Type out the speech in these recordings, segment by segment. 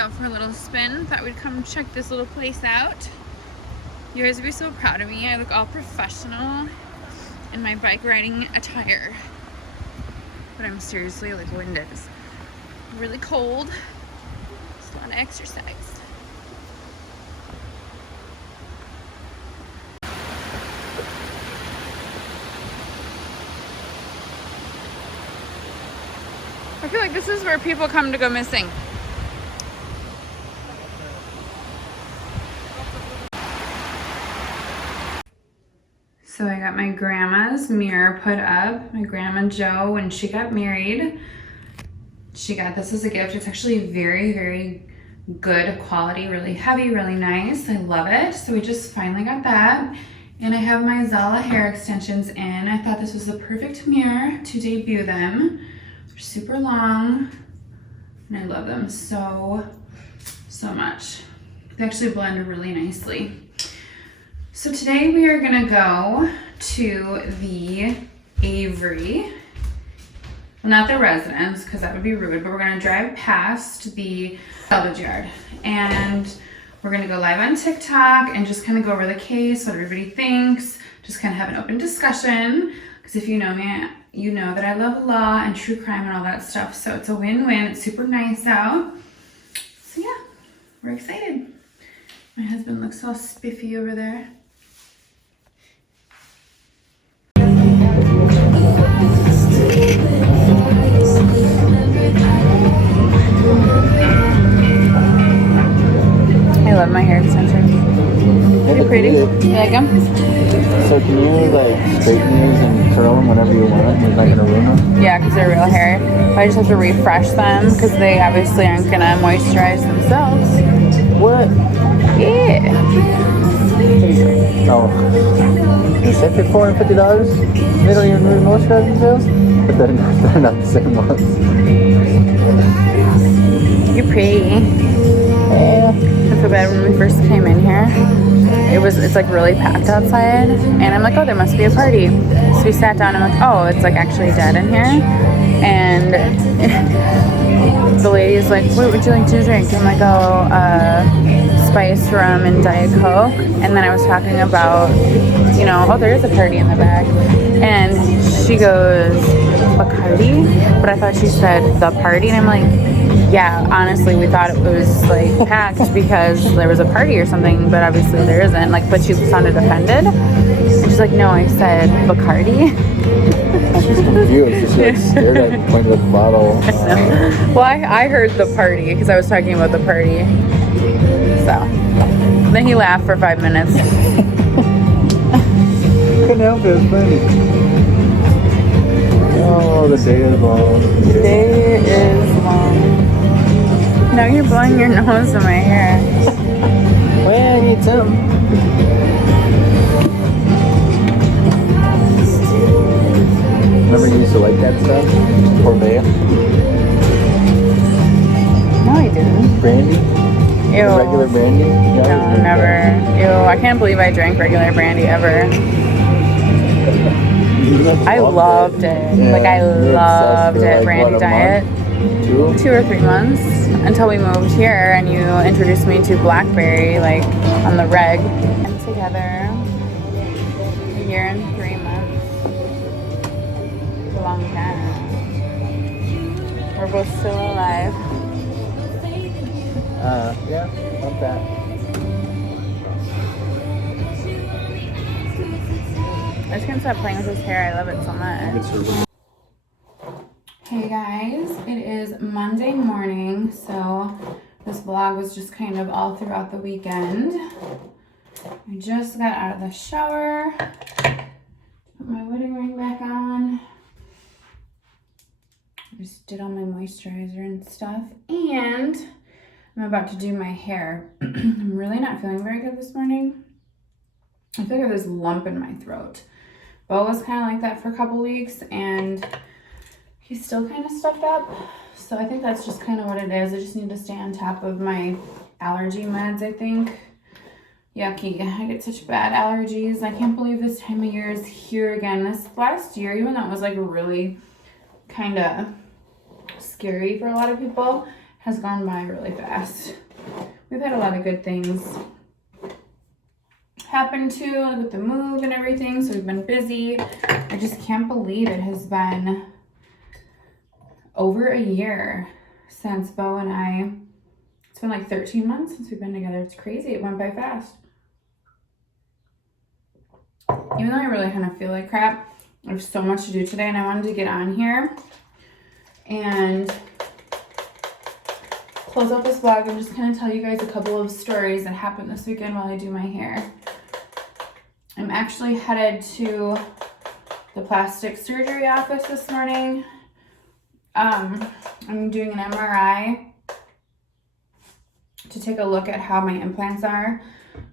out for a little spin. Thought we'd come check this little place out. You guys would be so proud of me. I look all professional in my bike riding attire. But I'm seriously like winded. It's really cold. Just a lot of exercise. I feel like this is where people come to go missing. So I got my grandma's mirror put up. My grandma Jo, when she got married, she got this as a gift. It's actually very, very good quality, really heavy, really nice. I love it. So we just finally got that. And I have my Zala hair extensions in. I thought this was the perfect mirror to debut them. They're super long and I love them so much. They actually blend really nicely. So today we are gonna go to the Avery. Well, not the residence, because that would be rude, but we're gonna drive past the salvage yard. And we're gonna go live on TikTok and just kind of go over the case, what everybody thinks, just kind of have an open discussion. Because if you know me, you know that I love law and true crime and all that stuff. So it's a win-win, it's super nice out. So yeah, we're excited. My husband looks all spiffy over there. I love my hair extensions. They're pretty. You like them? So can you like straighten these and curl them whenever you want? You're not gonna ruin them? Yeah, because they're real hair. I just have to refresh them because they obviously aren't gonna moisturize themselves. What? Yeah. Oh. You said $450? They don't even really moisturize themselves? But they're not the same ones. You're pretty. Yeah. I feel bad when we first came in here. It's like really packed outside, and I'm like, oh, there must be a party. So we sat down and I'm like, oh, it's like actually dead in here. And the lady's like, what would you like to drink? I'm like, oh, spice rum and Diet Coke. And then I was talking about, you know, oh, there is a party in the back. And she goes, Bacardi? But I thought she said the party, and I'm like, yeah, honestly, we thought it was like packed because there was a party or something, but obviously there isn't. Like, but she sounded offended. She's like, no, I said Bacardi. She's confused. She like stared at me, pointed at the bottle. Well, I heard the party because I was talking about the party. So then he laughed for 5 minutes. Couldn't help it. It was funny. Oh, the day is long. The day is long. Now you're blowing your nose in my hair. Well, I need some. Remember you used to like that stuff? Corvée? No, I didn't. Brandy? Ew. Regular brandy? Yeah, No, never. Ew, I can't believe I drank regular brandy ever. I loved it. Yeah, like, I you were loved obsessed for, it. like, Brandy what, a diet. month? 2 or 3 months until we moved here and you introduced me to Blackberry, like, on the reg. And together, a year and 3 months. It's a long time. We're both still alive. Yeah, not that. I just can't stop playing with his hair. I love it so much. Hey guys, it is Monday morning, so this vlog was just kind of all throughout the weekend. I just got out of the shower, put my wedding ring back on, just did all my moisturizer and stuff, and I'm about to do my hair. I'm really not feeling very good this morning. I feel like I have this lump in my throat. Bo was kind of like that for a couple weeks, and he's still kind of stuffed up. So I think that's just kind of what it is. I just need to stay on top of my allergy meds, I think. Yucky. I get such bad allergies. I can't believe this time of year is here again. This last year, even though it was like really kind of scary for a lot of people, has gone by really fast. We've had a lot of good things happen too, like with the move and everything, so we've been busy. I just can't believe it has been over a year since Bo and I, it's been like 13 months since we've been together. It's crazy. It went by fast. Even though I really kind of feel like crap, I have so much to do today and I wanted to get on here and close out this vlog and just kind of tell you guys a couple of stories that happened this weekend while I do my hair. I'm actually headed to the plastic surgery office this morning. I'm doing an MRI to take a look at how my implants are,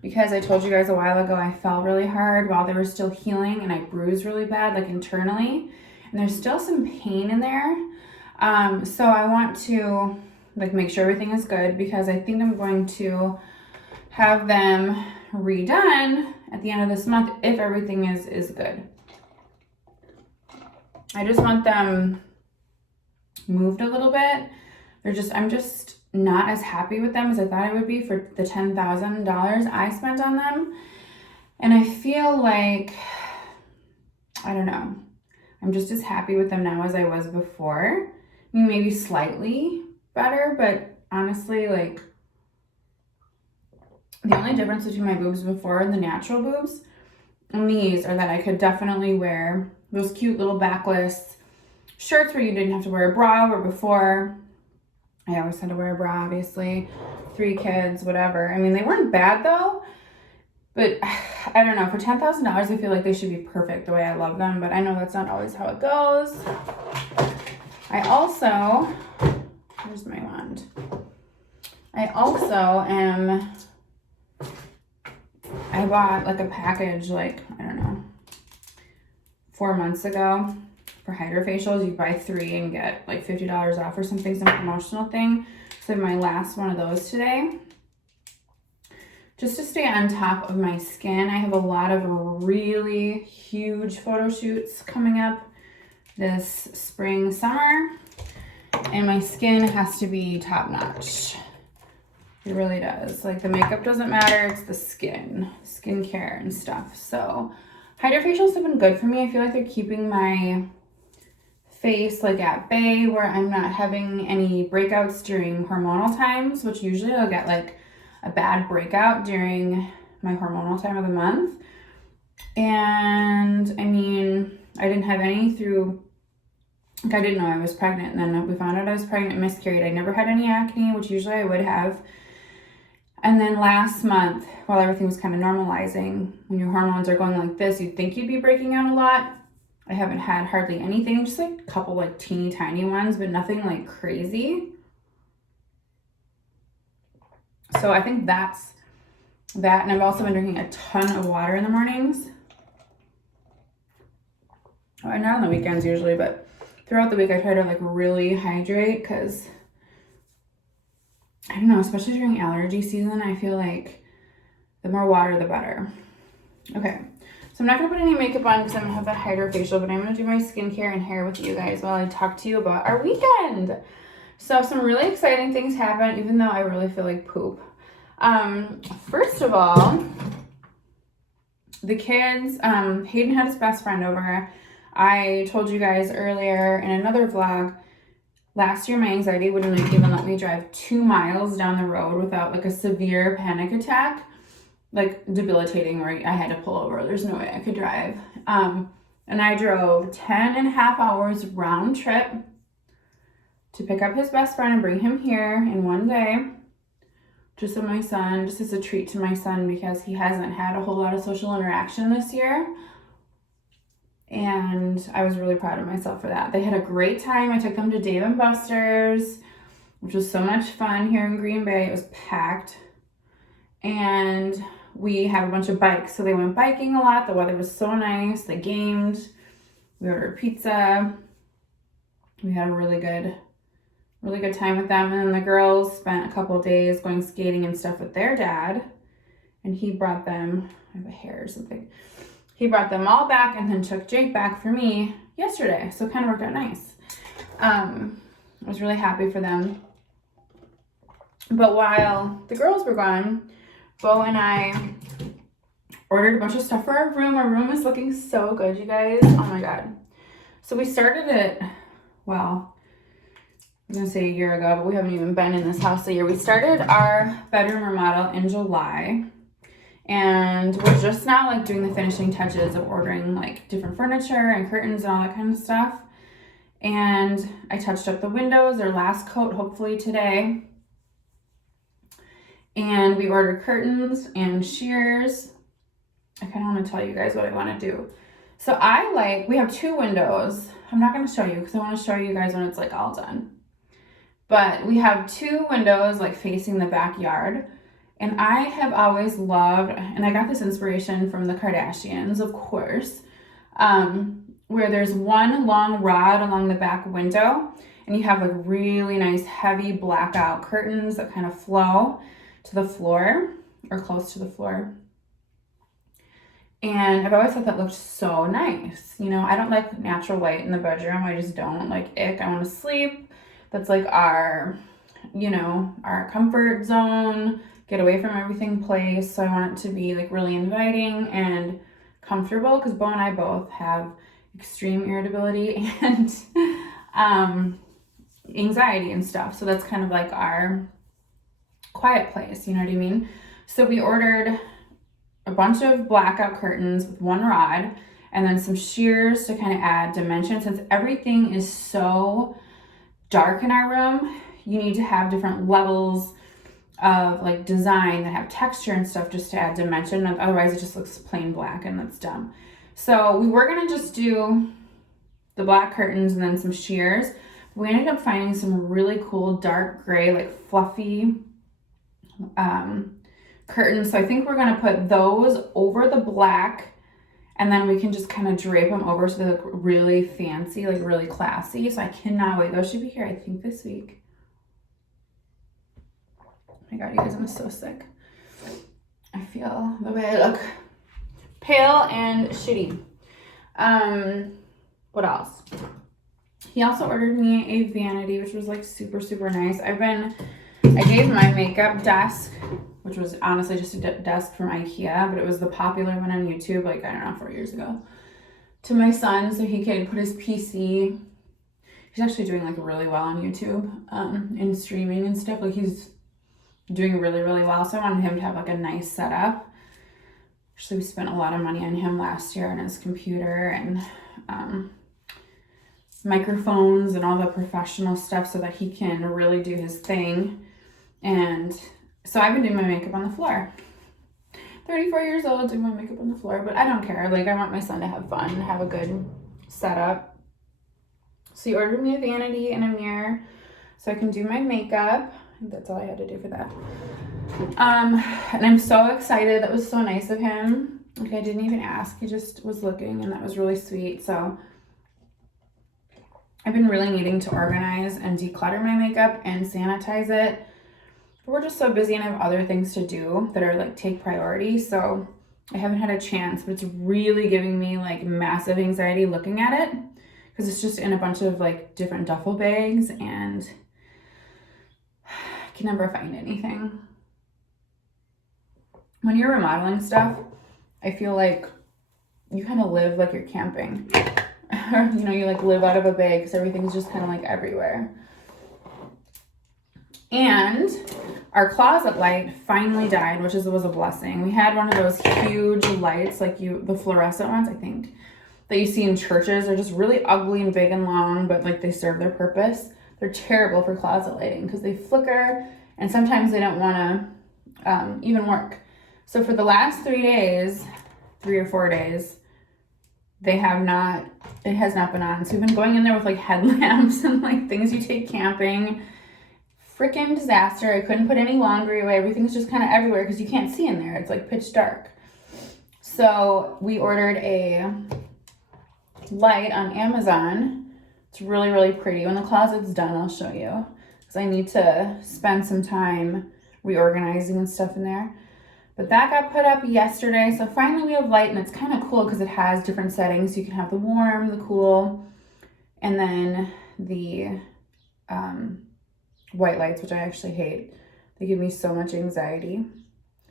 because I told you guys a while ago I fell really hard while they were still healing and I bruised really bad, like internally, and there's still some pain in there. So I want to like make sure everything is good, because I think I'm going to have them redone at the end of this month if everything is good. I just want them moved a little bit. I'm just not as happy with them as I thought I would be for the $10,000 I spent on them. And I feel like, I don't know, I'm just as happy with them now as I was before. I mean, maybe slightly better, but honestly, like, the only difference between my boobs before and the natural boobs and these are that I could definitely wear those cute little backless shirts where you didn't have to wear a bra, or before I always had to wear a bra, obviously. 3 kids, whatever. I mean, they weren't bad though, but I don't know, for $10,000 I feel like they should be perfect the way I love them, but I know that's not always how it goes. I also, where's my wand? I bought like a package, like, I don't know, 4 months ago for HydraFacials. You buy 3 and get like $50 off or something, some promotional thing. So I have my last one of those today. Just to stay on top of my skin. I have a lot of really huge photo shoots coming up this spring, summer, and my skin has to be top notch. It really does. Like, the makeup doesn't matter, it's the skincare and stuff. So HydraFacials have been good for me. I feel like they're keeping my face like at bay, where I'm not having any breakouts during hormonal times, which usually I'll get like a bad breakout during my hormonal time of the month. And I mean, I didn't have any through, like, I didn't know I was pregnant, and then we found out I was pregnant, miscarried. I never had any acne, which usually I would have. And then last month, while everything was kind of normalizing, when your hormones are going like this, you'd think you'd be breaking out a lot. I haven't had hardly anything, just like a couple like teeny tiny ones, but nothing like crazy. So I think that's that. And I've also been drinking a ton of water in the mornings. Not on the weekends usually, but throughout the week I try to like really hydrate, because I don't know, especially during allergy season, I feel like the more water, the better. Okay, so I'm not going to put any makeup on because I'm going to have that HydraFacial, but I'm going to do my skincare and hair with you guys while I talk to you about our weekend. So some really exciting things happened, even though I really feel like poop. First of all, the kids, Hayden had his best friend over. I told you guys earlier in another vlog, last year my anxiety wouldn't even let me drive 2 miles down the road without like a severe panic attack, like debilitating, where I had to pull over. There's no way I could drive. And I drove 10.5 hours round trip to pick up his best friend and bring him here in one day. Just as a treat to my son, because he hasn't had a whole lot of social interaction this year. And I was really proud of myself for that. They had a great time. I took them to Dave & Buster's, which was so much fun here in Green Bay. It was packed. And we have a bunch of bikes, so they went biking a lot. The weather was so nice. They gamed. We ordered pizza. We had a really good time with them. And then the girls spent a couple days going skating and stuff with their dad. And he brought them, I have a hair or something. He brought them all back and then took Jake back for me yesterday. So it kind of worked out nice. I was really happy for them. But while the girls were gone, Bo and I ordered a bunch of stuff for our room. Our room is looking so good, you guys. Oh my God. So we started it, well, I was gonna say a year ago, but we haven't even been in this house a year. We started our bedroom remodel in July, and we're just now like doing the finishing touches of ordering like different furniture and curtains and all that kind of stuff. And I touched up the windows, their last coat hopefully today. And we ordered curtains and shears. I kind of want to tell you guys what I want to do. So we have 2 windows. I'm not going to show you because I want to show you guys when it's like all done. But we have 2 windows like facing the backyard. And I have always loved, and I got this inspiration from the Kardashians, of course, where there's one long rod along the back window and you have like really nice heavy blackout curtains that kind of flow to the floor or close to the floor. And I've always thought that looked so nice. You know, I don't like natural light in the bedroom. I just don't like ick. I want to sleep. That's like our, you know, our comfort zone, get away from everything place. So I want it to be like really inviting and comfortable because Bo and I both have extreme irritability and anxiety and stuff. So that's kind of like our quiet place, you know what I mean? So we ordered a bunch of blackout curtains with 1 rod and then some shears to kind of add dimension. Since everything is so dark in our room, you need to have different levels of like design that have texture and stuff just to add dimension. Otherwise it just looks plain black and that's dumb. So we were gonna just do the black curtains and then some shears. We ended up finding some really cool dark gray, like fluffy curtains. So I think we're gonna put those over the black and then we can just kind of drape them over so they look really fancy, like really classy. So I cannot wait. Those should be here, I think, this week. Oh my God, you guys, I'm so sick. I feel the way I look pale and shitty. What else? He also ordered me a vanity, which was like super, super nice. I gave my makeup desk, which was honestly just a desk from IKEA, but it was the popular one on YouTube, like, I don't know, 4 years ago, to my son so he could put his PC. He's actually doing like really well on YouTube and streaming and stuff. Like he's doing really, really well. So I wanted him to have like a nice setup. Actually, we spent a lot of money on him last year on his computer and microphones and all the professional stuff so that he can really do his thing. And so I've been doing my makeup on the floor. 34 years old, doing my makeup on the floor, but I don't care. Like, I want my son to have fun, have a good setup. So he ordered me a vanity and a mirror so I can do my makeup. I think that's all I had to do for that. And I'm so excited. That was so nice of him. Like, I didn't even ask. He just was looking, and that was really sweet. So I've been really needing to organize and declutter my makeup and sanitize it. But we're just so busy and I have other things to do that are like take priority. So I haven't had a chance, but it's really giving me like massive anxiety looking at it because it's just in a bunch of like different duffel bags and I can never find anything. When you're remodeling stuff, I feel like you kind of live like you're camping. You know, you like live out of a bag because everything's just kind of like everywhere. And our closet light finally died, which was a blessing. We had one of those huge lights, like the fluorescent ones, I think, that you see in churches. They're just really ugly and big and long, but like they serve their purpose. They're terrible for closet lighting because they flicker and sometimes they don't want to even work. So for the last 3 days, 3 or 4 days, it has not been on. So we've been going in there with like headlamps and like things you take camping. Freaking disaster. I couldn't put any laundry away. Everything's just kind of everywhere because you can't see in there. It's like pitch dark. So we ordered a light on Amazon. It's really, really pretty. When the closet's done, I'll show you because I need to spend some time reorganizing and stuff in there. But that got put up yesterday. So finally we have light and it's kind of cool because it has different settings. You can have the warm, the cool, and then the white lights, which I actually hate. They give me so much anxiety.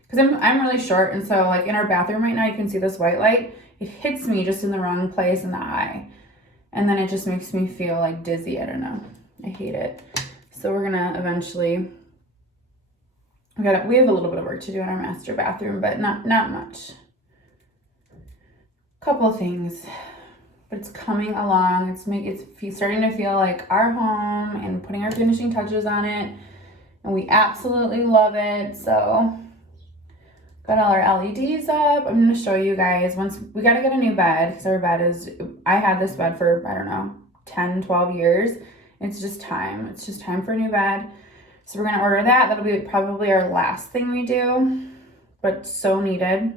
Because I'm really short, and so like in our bathroom right now, you can see this white light. It hits me just in the wrong place in the eye. And then it just makes me feel like dizzy. I don't know. I hate it. So we're gonna eventually, we have a little bit of work to do in our master bathroom, but not much. Couple of things, but it's coming along. It's starting to feel like our home and putting our finishing touches on it. And we absolutely love it. So got all our LEDs up. I'm going to show you guys once we got to get a new bed, because our bed is, I had this bed for, I don't know, 10, 12 years. It's just time. It's just time for a new bed. So we're going to order that. That'll be probably our last thing we do, but so needed.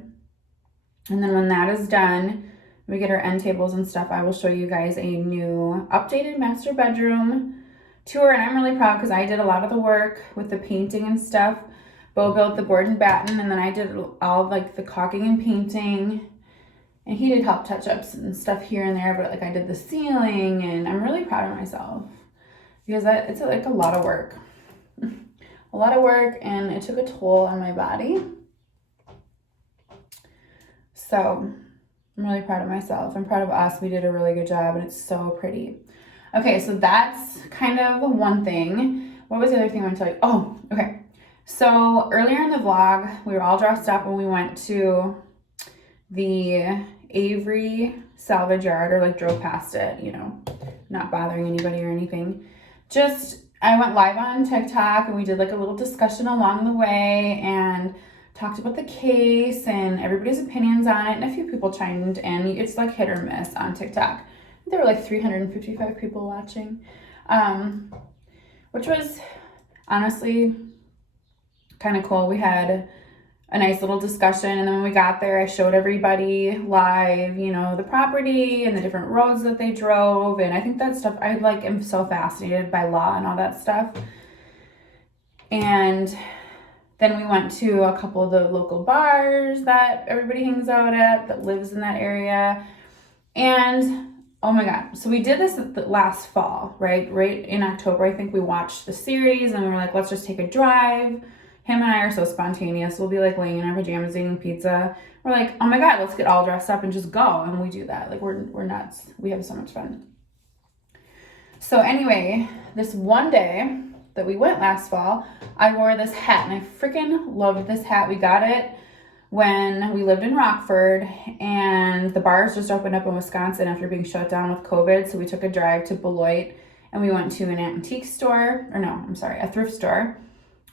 And then when that is done, we get our end tables and stuff, I will show you guys a new updated master bedroom tour. And I'm really proud because I did a lot of the work with the painting and stuff. Bo built the board and batten, and then I did all like the caulking and painting, and he did help touch-ups and stuff here and there, but like I did the ceiling, and I'm really proud of myself because it's like a lot of work. A lot of work, and it took a toll on my body. So I'm really proud of myself. I'm proud of us. We did a really good job, and it's so pretty. Okay, so that's kind of one thing. What was the other thing I want to tell you? Oh, okay. So earlier in the vlog, we were all dressed up when we went to the Avery salvage yard, or like drove past it, you know, not bothering anybody or anything. I went live on TikTok, and we did like a little discussion along the way and talked about the case and everybody's opinions on it. And a few people chimed in. It's like hit or miss on TikTok. There were like 355 people watching, which was honestly kind of cool. We had a nice little discussion, and then when we got there, I showed everybody live, you know, the property and the different roads that they drove, and I think that stuff, I like am so fascinated by law and all that stuff. And then we went to a couple of the local bars that everybody hangs out at that lives in that area. And oh my God, so we did this last fall, right in October. I think we watched the series, and we were like, let's just take a drive. Him and I are so spontaneous. We'll be like laying in our pajamas eating pizza. We're like, oh my God, let's get all dressed up and just go. And we do that. Like we're nuts. We have so much fun. So anyway, this one day that we went last fall, I wore this hat, and I freaking loved this hat. We got it when we lived in Rockford, and the bars just opened up in Wisconsin after being shut down with COVID. So we took a drive to Beloit, and we went to an antique store, a thrift store.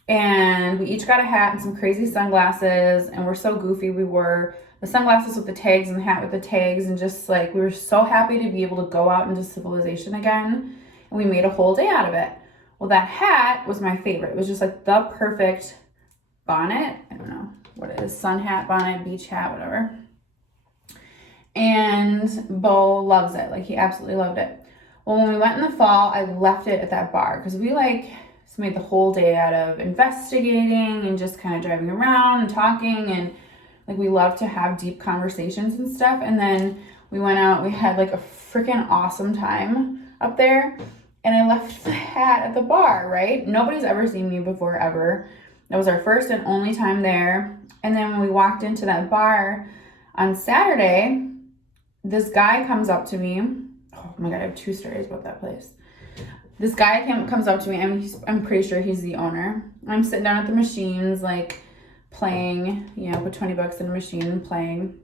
And we each got a hat and some crazy sunglasses, and we're so goofy. We wore the sunglasses with the tags and the hat with the tags, and just like, we were so happy to be able to go out into civilization again, and we made a whole day out of it. Well, that hat was my favorite. It was just like the perfect bonnet. I don't know what it is, sun hat, bonnet, beach hat, whatever. And Bo loves it. Like, he absolutely loved it. Well, when we went in the fall, I left it at that bar because we made the whole day out of investigating and just kind of driving around and talking, and like, we love to have deep conversations and stuff. And then we went out, we had like a freaking awesome time up there, and I left the hat at the bar, right? Nobody's ever seen me before, ever. That was our first and only time there. And then when we walked into that bar on Saturday, this guy comes up to me. Oh my God, I have two stories about that place. This guy comes up to me. I'm pretty sure he's the owner. I'm sitting down at the machines, like playing, you know, put 20 bucks in a machine and playing.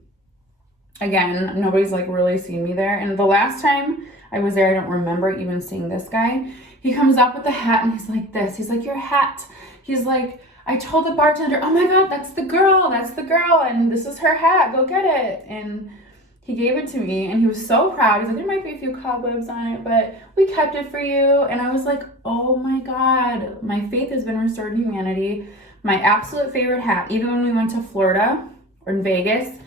Again, nobody's like really seen me there. And the last time I was there, I don't remember even seeing this guy. He comes up with the hat, and he's like this. He's like, your hat. He's like, I told the bartender, oh my God, that's the girl, and this is her hat, go get it. And he gave it to me, and he was so proud. He's like, there might be a few cobwebs on it, but we kept it for you. And I was like, oh my God, my faith has been restored in humanity. My absolute favorite hat, even when we went to Florida or in Vegas,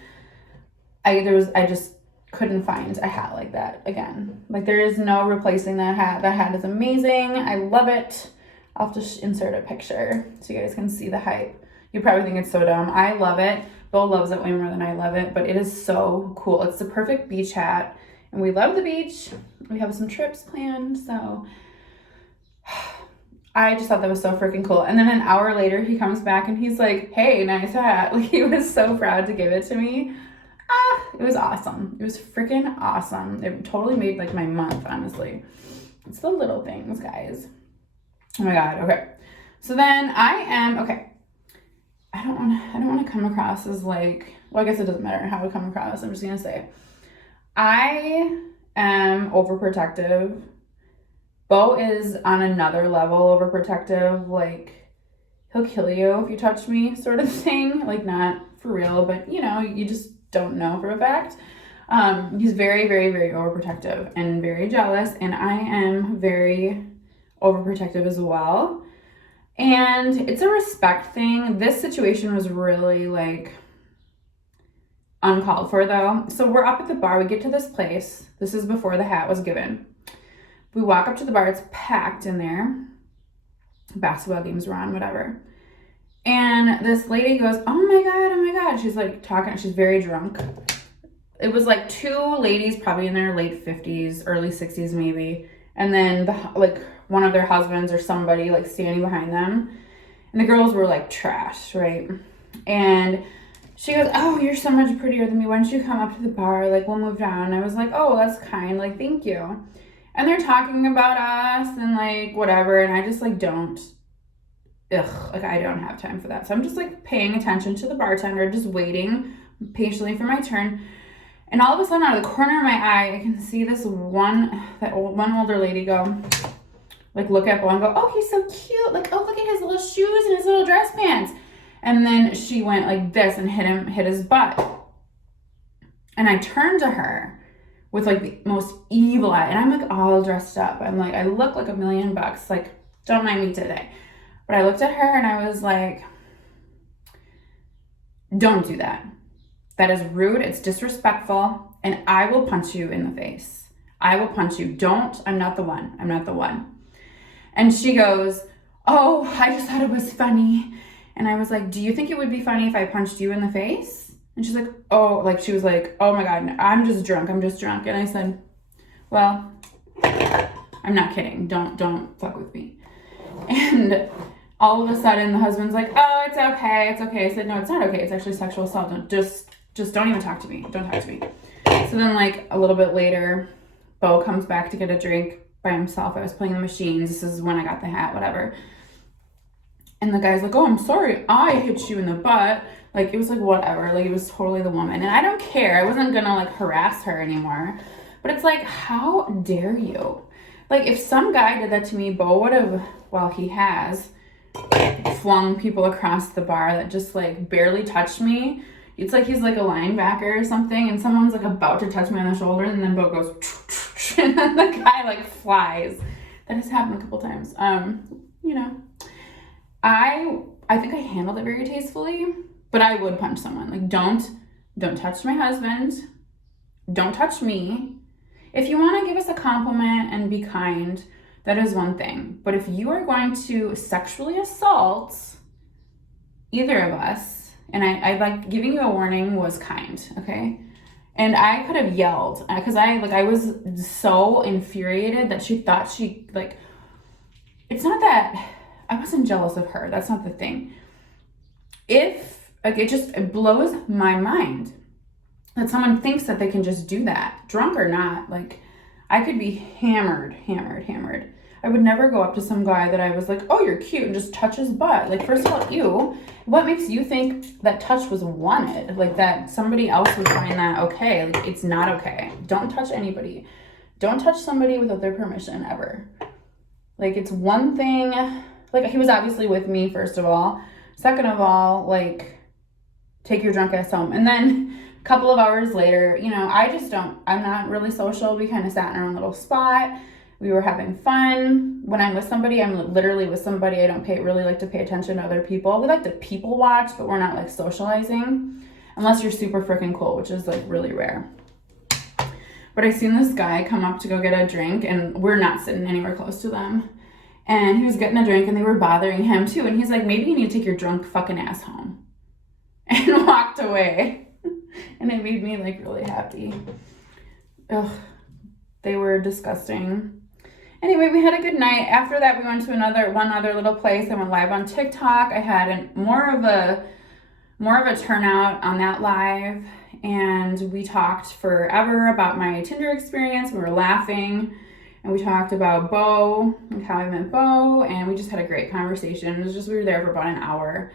I just couldn't find a hat like that again. Like, there is no replacing that hat. That hat is amazing. I love it. I'll just insert a picture so you guys can see the hype. You probably think it's so dumb. I love it. Bo loves it way more than I love it, but it is so cool. It's the perfect beach hat, and we love the beach. We have some trips planned, so I just thought that was so freaking cool. And then an hour later, he comes back and he's like, hey, nice hat. Like, he was so proud to give it to me. It was awesome. It was freaking awesome. It totally made like my month, honestly. It's the little things, guys. Oh my God. Okay. So then I don't want to come across as like, well, I guess it doesn't matter how I come across. I'm just going to say, I am overprotective. Bo is on another level overprotective. Like, he'll kill you if you touch me sort of thing. Like, not for real, but you know, you just don't know for a fact. He's very, very, very overprotective and very jealous, and I am very overprotective as well. And it's a respect thing. This situation was really like uncalled for though. So we're up at the bar, we get to this place. This is before the hat was given. We walk up to the bar, it's packed in there. Basketball games were on, whatever. And this lady goes, oh my God. She's like talking, she's very drunk. It was like two ladies, probably in their late 50s, early 60s maybe. And then one of their husbands or somebody like standing behind them. And the girls were like trashed, right? And she goes, oh, you're so much prettier than me. Why don't you come up to the bar? Like, we'll move down. And I was like, oh, that's kind. Like, thank you. And they're talking about us and like whatever. And I just like don't. Like, I don't have time for that. So I'm just like paying attention to the bartender, just waiting patiently for my turn. And all of a sudden, out of the corner of my eye, I can see this one older lady go, like, look at Bo and go, oh, he's so cute. Like, oh, look at his little shoes and his little dress pants. And then she went like this and hit his butt. And I turned to her with like the most evil eye. And I'm like all dressed up. I'm like, I look like $1 million. Like, don't mind me today. But I looked at her and I was like, don't do that. That is rude. It's disrespectful. And I will punch you in the face. I will punch you. Don't. I'm not the one. I'm not the one. And she goes, oh, I just thought it was funny. And I was like, do you think it would be funny if I punched you in the face? And she's like, oh, like she was like, oh my God, I'm just drunk. And I said, well, I'm not kidding. Don't fuck with me. And all of a sudden the husband's like, oh, it's okay. It's okay. I said, no, it's not okay. It's actually sexual assault. Just don't even talk to me. Don't talk to me. So then like a little bit later, Bo comes back to get a drink by himself. I was playing the machines. This is when I got the hat, whatever. And the guy's like, oh, I'm sorry. I hit you in the butt. Like, it was like, whatever. Like, it was totally the woman. And I don't care. I wasn't going to like harass her anymore. But it's like, how dare you? Like, if some guy did that to me, Bo would have, well, he has flung people across the bar that just like barely touched me. It's like he's like a linebacker or something, and someone's like about to touch me on the shoulder, and then Bo goes, and then the guy like flies. That has happened a couple times. You know, I think I handled it very tastefully, but I would punch someone. Like, don't touch my husband. Don't touch me. If you want to give us a compliment and be kind, that is one thing. But if you are going to sexually assault either of us, and I like giving you a warning was kind, okay? And I could have yelled because I was so infuriated that she thought she like, it's not that I wasn't jealous of her. That's not the thing. If like it blows my mind that someone thinks that they can just do that, drunk or not. Like, I could be hammered. I would never go up to some guy that I was like, oh, you're cute, and just touch his butt. Like, first of all, ew. What makes you think that touch was wanted? Like, that somebody else would find that okay? Like, it's not okay. Don't touch anybody. Don't touch somebody without their permission, ever. Like, it's one thing. Like, he was obviously with me, first of all. Second of all, like, take your drunk ass home. And then a couple of hours later, you know, I'm not really social. We kind of sat in our own little spot. We were having fun. When I'm with somebody, I'm literally with somebody. I don't really like to pay attention to other people. We like to people watch, but we're not like socializing. Unless you're super freaking cool, which is like really rare. But I seen this guy come up to go get a drink, and we're not sitting anywhere close to them. And he was getting a drink, and they were bothering him too. And he's like, maybe you need to take your drunk fucking ass home. And walked away. And it made me like really happy. Ugh, they were disgusting. Anyway, we had a good night. After that, we went to one other little place. I went live on TikTok. I had more of a turnout on that live, and we talked forever about my Tinder experience. We were laughing, and we talked about Bo and how I met Bo, and we just had a great conversation. We were there for about an hour,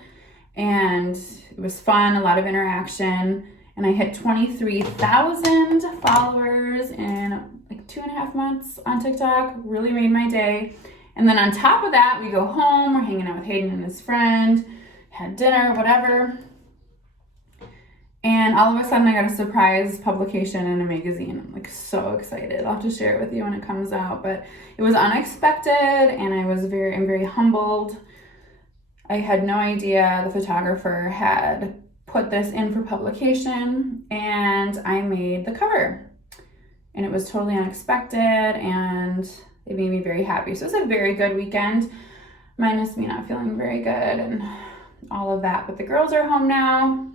and it was fun, a lot of interaction, and I hit 23,000 followers in like 2.5 months on TikTok. Really made my day. And then on top of that, we go home, we're hanging out with Hayden and his friend, had dinner, whatever. And all of a sudden I got a surprise publication in a magazine. I'm like so excited. I'll have to share it with you when it comes out, but it was unexpected, and I'm very humbled. I had no idea the photographer had put this in for publication, and I made the cover. And it was totally unexpected, and it made me very happy. So it was a very good weekend, minus me not feeling very good and all of that. But the girls are home now.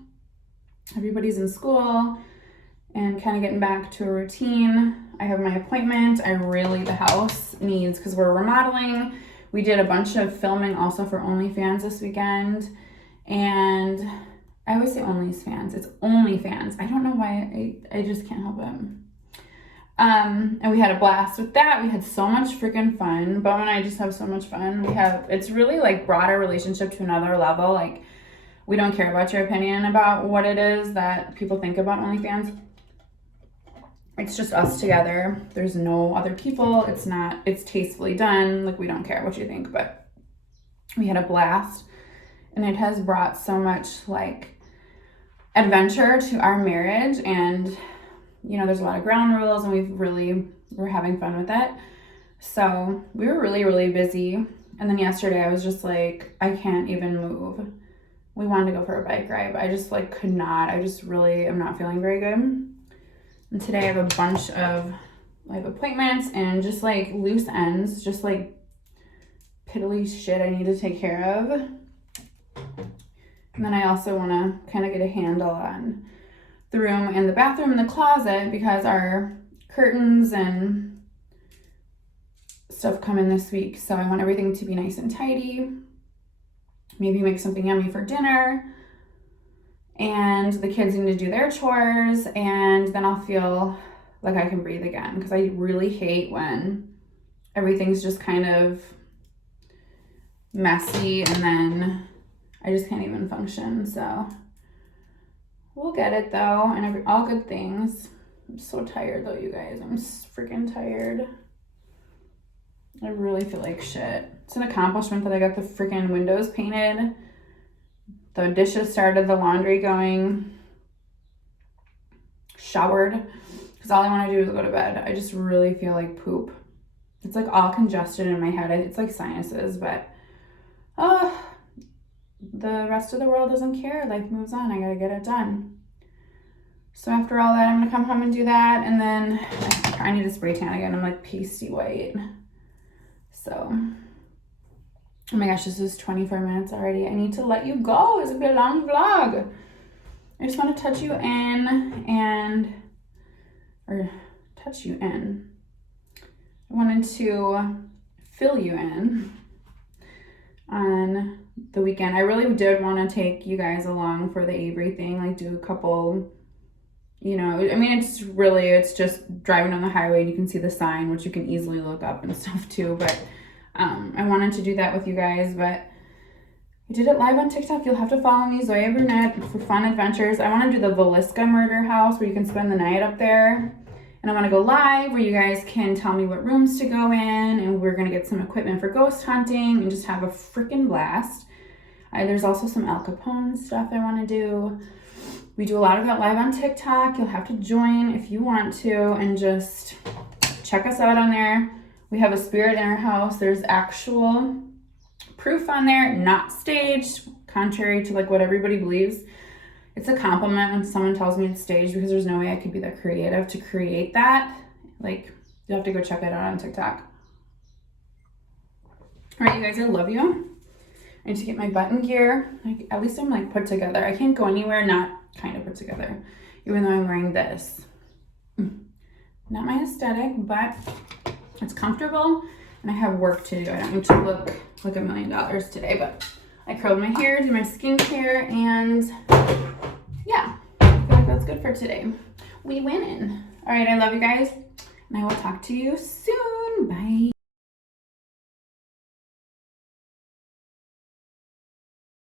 Everybody's in school and kind of getting back to a routine. I have my appointment. The house needs, because we're remodeling. We did a bunch of filming also for OnlyFans this weekend. And I always say OnlyFans. It's OnlyFans. I don't know why. I just can't help it. And we had a blast with that. We had so much freaking fun. Bo and I just have so much fun. It's really like brought our relationship to another level. Like, we don't care about your opinion about what it is that people think about OnlyFans. It's just us together. There's no other people. It's tastefully done. Like, we don't care what you think, but we had a blast. And it has brought so much like adventure to our marriage, and there's a lot of ground rules, and we're having fun with it. So we were really, really busy. And then yesterday I was just like, I can't even move. We wanted to go for a bike ride, but I just could not. I just really am not feeling very good. And today I have a bunch of appointments and just loose ends, just piddly shit I need to take care of. And then I also want to kind of get a handle on the room and the bathroom and the closet, because our curtains and stuff come in this week. So I want everything to be nice and tidy. Maybe make something yummy for dinner. And the kids need to do their chores, and then I'll feel like I can breathe again, because I really hate when everything's just kind of messy and then I just can't even function. So we'll get it though, and all good things. I'm so tired though, you guys. I'm freaking tired. I really feel like shit. It's an accomplishment that I got the freaking windows painted. The dishes started, the laundry going, showered, because all I want to do is go to bed. I just really feel like poop. It's all congested in my head. It's like sinuses, but the rest of the world doesn't care. Life moves on. I gotta get it done. So after all that, I'm gonna come home and do that, and then I need to spray tan again. I'm pasty white. So, oh my gosh, this is 24 minutes already. I need to let you go. It's gonna be a long vlog. I just want to touch you in I wanted to fill you in on the weekend. I really did want to take you guys along for the Avery thing, do a couple, it's just driving on the highway and you can see the sign, which you can easily look up and stuff too, but I wanted to do that with you guys, but I did it live on TikTok. You'll have to follow me, Zoya Brunette, for fun adventures. I want to do the Villisca murder house where you can spend the night up there. And I want to go live where you guys can tell me what rooms to go in, and we're going to get some equipment for ghost hunting and just have a freaking blast. There's also some Al Capone stuff I want to do. We do a lot of that live on TikTok. You'll have to join if you want to, and just check us out on there. We have a spirit in our house. There's actual proof on there, not staged, contrary to what everybody believes. It's a compliment when someone tells me it's staged, because there's no way I could be that creative to create that. You'll have to go check it out on TikTok. All right, you guys, I love you. I need to get my button gear. At least I'm put together. I can't go anywhere not kind of put together, even though I'm wearing this. Not my aesthetic, but It's comfortable, and I have work to do. I don't need to look like $1 million today, but I curled my hair, did my skincare, and yeah, I feel like that's good for today. We winning. All right, I love you guys, and I will talk to you soon. Bye.